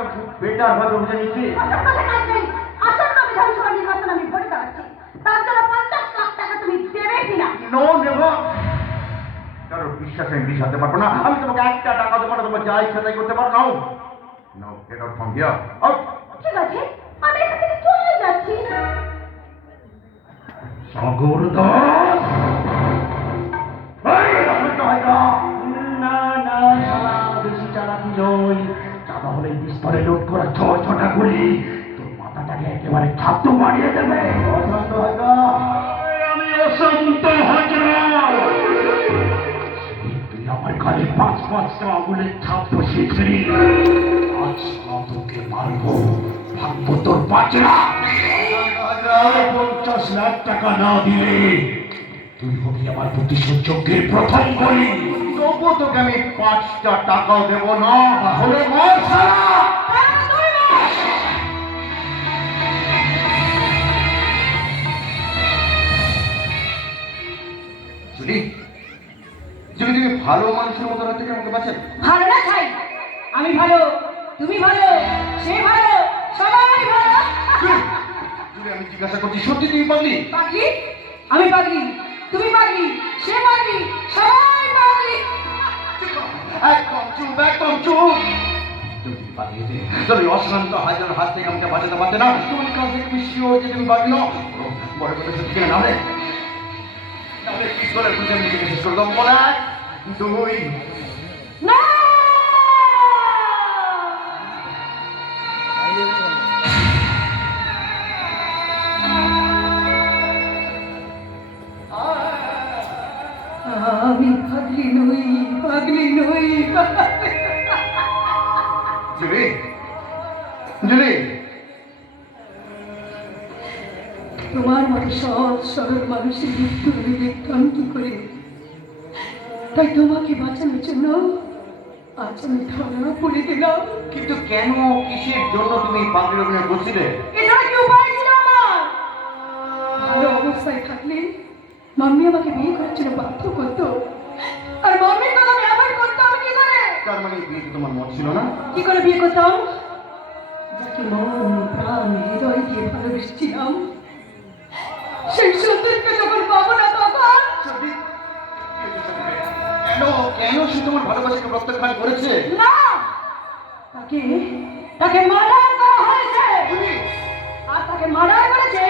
ব্যাপারটা খুব বেটার ভাবে বুঝে নিচ্ছি। আসন্ন বিধানসভা নির্বাচন আমি ভোট দাঁড়াচ্ছি, তার জন্য 50 লাখ টাকা তুমি দেবে কিনা? নো দেব, কারোর বিশ্বাসে আমি বিষাতে পারবো না। আমি তোমাকে একটা টাকা দেবো না, তোমার যা ইচ্ছা তাই করতে পারো। নাও নাও, get out from here, out. ঠিক আছে, আমি এখান থেকে চলে যাচ্ছি। সাগর দাস, না না, শালা বেশি চালাকি নয়। চাঁদা হলে বিস্তরে লোড করা ছটা গুলি তোর মাথাটাকে একেবারে ছাত্র মারিয়ে দেবে। আমি অশান্ত হাজরা। তুই আমার ঘরে 5-5টা আঙুলের ছাপ বসিয়েছিলি, আজ তোকে মারবো, ভাঙবো তোর পাঁচরা। 50 লাখ টাকা না দিলে তুই হবি আমার প্রতিশোধ যজ্ঞের প্রথম বলি। তবু তোকে আমি 5টা টাকাও দেবো না। তাহলে মর শালা। জুলি, জুলি, তুমি ভালো মানুষের মতো হাত থেকে আমাকে বাঁচাবে। ভালো না খাই, আমি ভালো, তুমি ভালো, সে ভালো, সবাই ভালো। জুলি, আমি জিজ্ঞাসা করছি, সত্যি তুমি পাগলি? পাগলি? আমি পাগলি, তুমি পাগলি, সে পাগলি, সবাই পাগলি। একদম চুপ, একদম চুপ। তুমি পাগলি হতে তবে অশান্ত হাজার হাত থেকে আমাকে বাঁচাতে পারতে না। তোমার কাছ থেকে আমি শিওর যে তুমি পাগলি নও। বড় কথা সত্যি কিনা নাহলে কি করে বুঝে আমি নিজেকে শেষ করে দেবো। বলে 1, 2। না! আমি পাগলি নই, পাগলি নই। জুলি, জুলি, তোমার মতো সহজ সরল মানুষের মৃত্যু আমি দেখতাম কি করে? তাই তোমাকে বাঁচানোর জন্য আজ আমি ধরা পড়ে গেলাম। কিন্তু কেন, কিসের জন্য তুমি পাগলি অভিনয় করছিলে? এটা কি উপায় ছিল আমার? ভালো অবস্থায় থাকলে মাম্মি আমাকে বিয়ে করার জন্য বাধ্য করতো, আর মাম্মির কথা আমি অ্যাভয়েড করতাম কি করে? তার মানে বিয়ে তোমার মত ছিল না? কি করে বিয়ে করতাম? যাকে মন প্রাণ হৃদয় দিয়ে ভালোবেসেছিলাম, সেই সত্যকে যখন পাবো না তখন কেন, কেন সে তোমার ভালোবাসাকে প্রত্যাখ্যান করেছে? না, তাকে তাকে মার্ডার করা হয়েছে। আর তাকে মার্ডার করেছে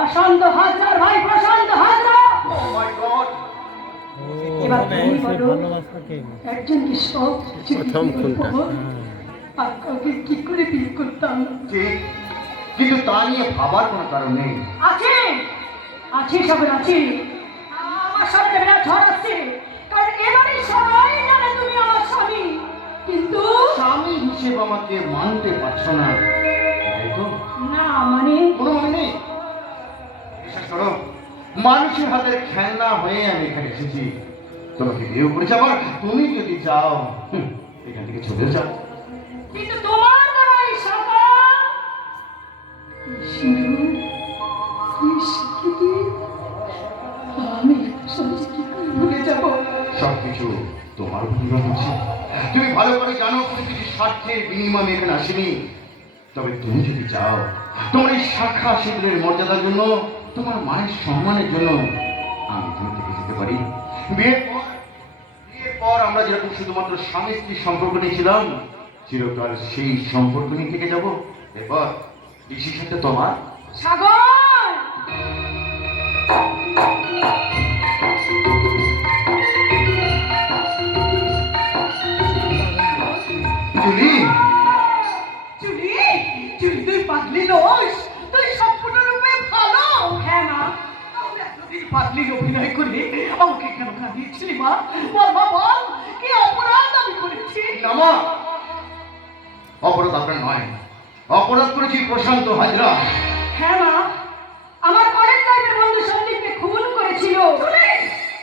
অশান্ত হাজরার ভাই প্রশান্ত হাজরা। Oh my God! এবার তুমি বলো, একজনকে সব কিছু আর কাউকে কি করে বিয়ে করতাম? ঠিক, কিন্তু তা নিয়ে ভাবার কোনো কারণ নেই। আছে, আছে, সব আছে। আমার সামনে বিরাট ঝড় আসছে, কারণ এবারে সবাই জানে তুমি আমার স্বামী, কিন্তু স্বামী হিসেবে আমাকে মানতে পারছো না, তাই তো? না মানে কোনো মানে নেই। বিশ্বাস করো, মানুষের হাতের খেলনা হয়ে আমি এখানে এসেছি। তোমাকে বিয়ে করেছি, আবার তুমি যদি চাও এখান থেকে চলে যাও। কিন্তু তোমার দেওয়া এই শাখা আমি সহজে কি করে ভুলে যাব? সবকিছু তোমার ভুল হচ্ছে। তুমি ভালো করে জানো প্রতিটি স্বার্থের বিনিময়ে এখানে আসেনি। তবে তুমি যদি চাও, তোমার এই শাখা শিবিরের মর্যাদার জন্য, তোমার মায়ের সম্মানের জন্য আমি তুমি থেকে যেতে পারি। বিয়ের পর আমরা যেরকম শুধুমাত্র স্বামী স্ত্রীর সম্পর্ক নিয়েছিলাম, চিরকাল সেই সম্পর্ক নিয়ে থেকে যাবো। এরপর ডিসিশনটা তোমার। সাগর, জুলি, চুলি চুলি, তুই পাগলি নস, তুই সম্পূর্ণরূপে ভালো। হ্যাঁ মা, তুই পাগলির অভিনয় করলে আমাকে কেন কাঁদিয়েছিলি মা? বল মা, বল কি অপরাধ আমি করেছি? না মা, অপরাধ আপনার নয়, অপরাধ করেছি প্রশান্ত হাজরা। হ্যাঁ মা, আমার কলেজ লাইফের বন্ধু সন্দীপকে খুন করেছিল,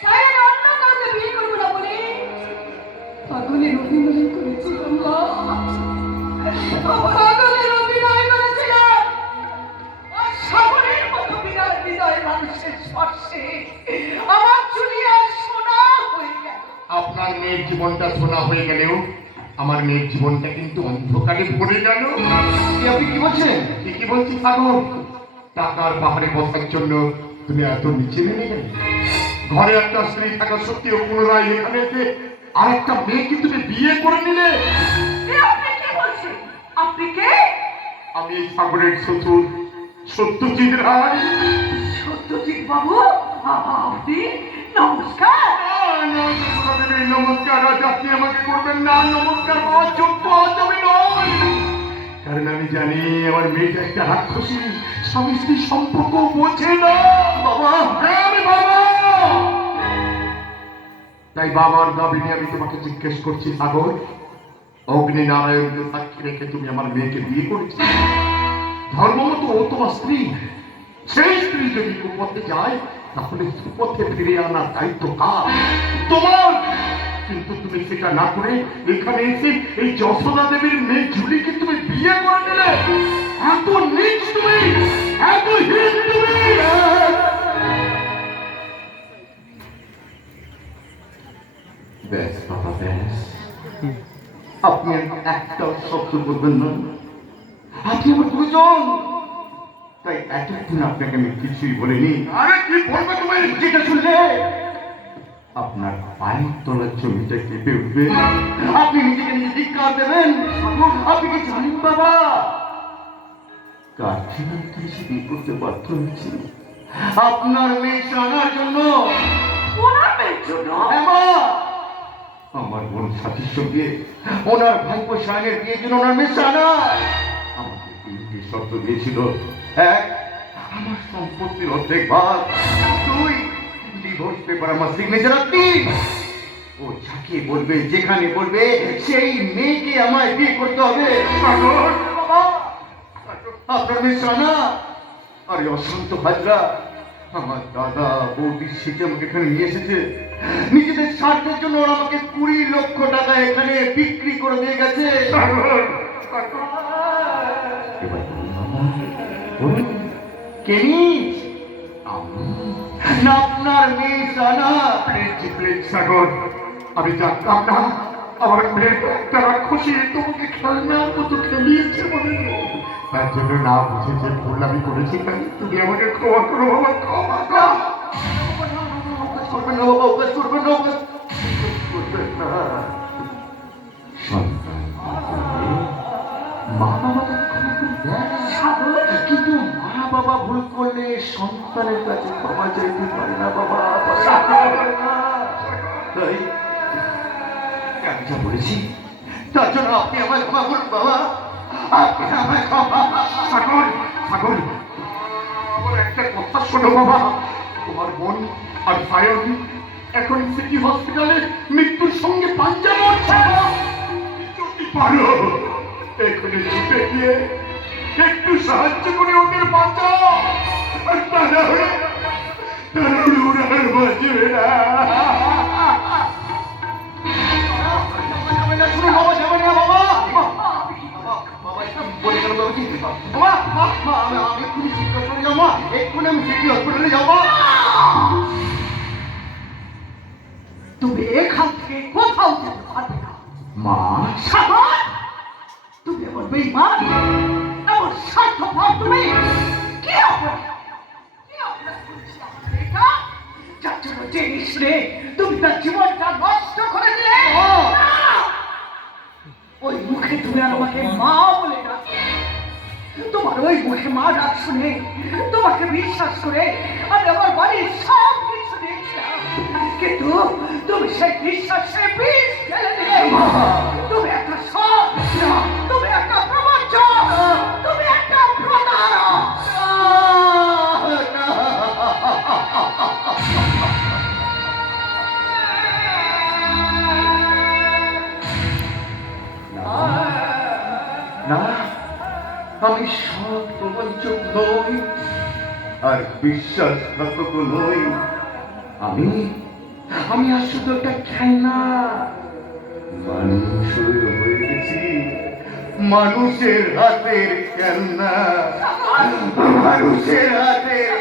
তাই আমি অন্য কাউকে বিয়ে করবো না বলে পাগলের অভিনয় করেছিলাম মা। পাগলের অভিনয় করেছিলাম। আর সাগরের মতো বিরাট হৃদয় মানুষের স্পর্শে আমার চুলি আর সোনা হয়ে গেল। আপনার মেয়ের জীবনটা সোনা হয়ে গেলেও আমার মেয়ের জীবনটা কিন্তু অন্ধকারে ভরে গেল। আপনি কি বলছেন? ঠিকই বলছি সাগর, টাকার পাহাড়ে বসার জন্য তুমি এত নিচে নেমে গেলে। ঘরে একটা স্ত্রী থাকা সত্ত্বেও পুনরায় এখানে এসে আর একটা মেয়েকে তুমি বিয়ে করে নিলে। আপনি কি বলছেন? আপনি কে? আমি এই সাগরের শ্বশুর সত্যজিৎ রায়। সত্যজিৎ বাবু, আপনি? নমস্কার। নমস্কার আজ আপনি আমাকে করবেন না, নমস্কার পাওয়ার যোগ্য আজ আমি নই। কারণ আমি জানি আমার মেয়েটা একটা রাক্ষসী, স্বামী স্ত্রী সম্পর্ক বোঝে না। বাবা, হ্যাঁ আমি বাবা। তাই বাবার দাবি নিয়ে আমি তোমাকে জিজ্ঞেস করছি সাগর, অগ্নি নারায়ণকে সাক্ষী রেখে তুমি আমার মেয়েকে বিয়ে করেছি। ধর্মমত ও তোমার স্ত্রী, সেই স্ত্রী যদি কুপথে যায় তাহলে সুপথে ফিরে আনার দায়িত্ব কার? তোমার। কিন্তু তুমি সেটা না করে এখানে এসে এই যশোদা দেবীর মেয়ে ঝুলিকে তুমি বিয়ে করে নিলে। এত নীচ তুমি, এত হীন তুমি। ব্যাস বাবা ব্যাস, আপনি একটা শব্দ বলবেন না। আপনি আমার গুরুজন, তাই এতক্ষণ আপনাকে আমি কিছুই বলিনি। আরে কি বলবে তুমি? যেটা শুনলে আপনার পায়ের তলার জমিটা কেঁপে উঠবে। আপনি নিজেকে নিজে ধিক্কার দেবেন। আপনি কি জানেন বাবা, কার জন্য আমি কিছু বিয়ে করতে বাধ্য হয়েছি? আপনার মেয়ে জানার জন্য। ওনার মেয়ের জন্য? হ্যাঁ মা, আমার বোন সাথীর সঙ্গে ওনার ভাইপো শায়নের বিয়ের জন্য ওনার মেয়ে জানা আমাকে তিনটি শর্ত দিয়েছিল। এক, আমার সম্পত্তির অর্ধেক ভাগ। দুই, ডিভোর্স পেপার আমার সিগনেচার। তিন, ও যাকে বলবে যেখানে বলবে সেই মেয়েকে আমায় বিয়ে করতে হবে। সাগর, বাবা, আপনার মেয়ে জানা আর এই অশান্ত ভাজরা আমার দাদা বৌদির শিখে আমাকে এখানে নিয়ে এসেছে। নিজেদের স্বার্থের জন্য ওরা আমাকে 20 লক্ষ টাকা এখানে বিক্রি করে দিয়ে গেছে। সাগর, সাগর। এবার বলুন বাবা, বলুন, কে নিজ? আমি না আপনার মেয়ে জানা? প্লিজ প্লিজ সাগর, আমি জানতাম না আমার মেয়ে একটা রাক্ষসী তোমাকে খেলনার মতো খেলিয়েছে বলে। তার জন্য না বুঝে যে ভুল আমি করেছি, তাই তুমি আমাকে ক্ষমা করো বাবা, ক্ষমা করো। করবেন না বাবা, অভ্যাস করবেন না, অভ্যাস করবেন না। সন্তান মা বাবা ক্ষমা করে দেয়, কিন্তু মা বাবা ভুল করলে সন্তানের কাছে ক্ষমা চাইতে পারে না বাবা, পারে না। তাই আমি যা বলেছি তার জন্য আপনি আমায় ক্ষমা করুন বাবা, আপনি আমায় ক্ষমা। সাগর, সাগর, আমার একটা কথা শোনো বাবা। তোমার বোন আর সায়ন এখন সিটি হসপিটালে মৃত্যুর সঙ্গে পাঞ্জা লড়ছে। যদি পারো এখানে ছুটে গিয়ে একটু সাহায্য করে ওদের বাঁচাও। আর তারা ওরা আর বাঁচবে না। শুনুন বাবা, যাবেন না বাবা। বাবা একটু বলে গেল বাবা, কি বাবা, আমি এক্ষুনি সিটি হসপিটালে যাবো, এক্ষুনি আমি সিটি হসপিটালে যাবো। তুমি এখান থেকে কোথাও যেতে পারবে না। মা, সাগর, তুমি এমন বেঈমান, এমন স্বার্থপর তুমি। কি অপরাধ, কি অপরাধ করেছে আমার মেয়েটা, যার জন্য জিনিস রে তুমি তার জীবনটা নষ্ট করে দিলে? না! ওই মুখে তুমি আর আমাকে মা বলে ডাকো। তোমার ওই মুখে মা ডাক শুনে তোমাকে বিশ্বাস করে আমি আমার বাড়ির সব কিছু দিয়েছিলাম, কিন্তু তুমি সেই বিশ্বাসে বিষ ঢেলে দিলে। তুমি একটা সৎ, তুমি একটা প্রবঞ্চক, তুমি একটা প্রতারক। না, আমি সৎ প্রবঞ্চক নই আর বিশ্বাসঘাতক নই। আমি আসলে একটা খেলনা। মানুষ হয়ে গেছি, মানুষের হাতের খেলনা, মানুষের হাতের